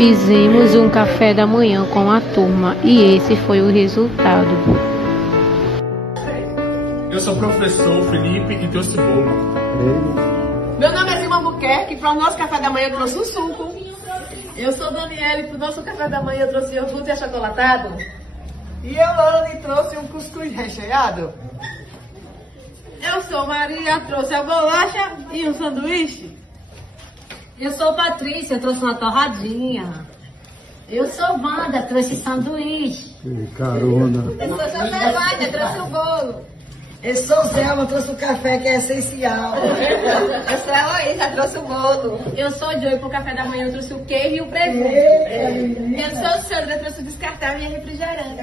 Fizemos um café da manhã com a turma e esse foi o resultado. Eu sou o professor Felipe e trouxe bolo. Meu nome é Zilma Albuquerque e para o nosso café da manhã eu trouxe um suco. Eu sou Daniela e para o nosso café da manhã eu trouxe iogurte achocolatado. E eu, Lorane, trouxe um cuscuz recheado. Eu sou Maria, trouxe a bolacha e um sanduíche. Eu sou Patrícia, trouxe uma torradinha. Eu sou Wanda, trouxe sanduíche. Carona. Eu sou José, trouxe o bolo. Eu sou Zelma, trouxe o café que é essencial. Eu sou a Heloísa, trouxe o bolo. Eu sou Joy, pro café da manhã eu trouxe o queijo e o presunto. Eu sou Sandra, trouxe o descartável e a refrigerante.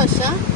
faixar?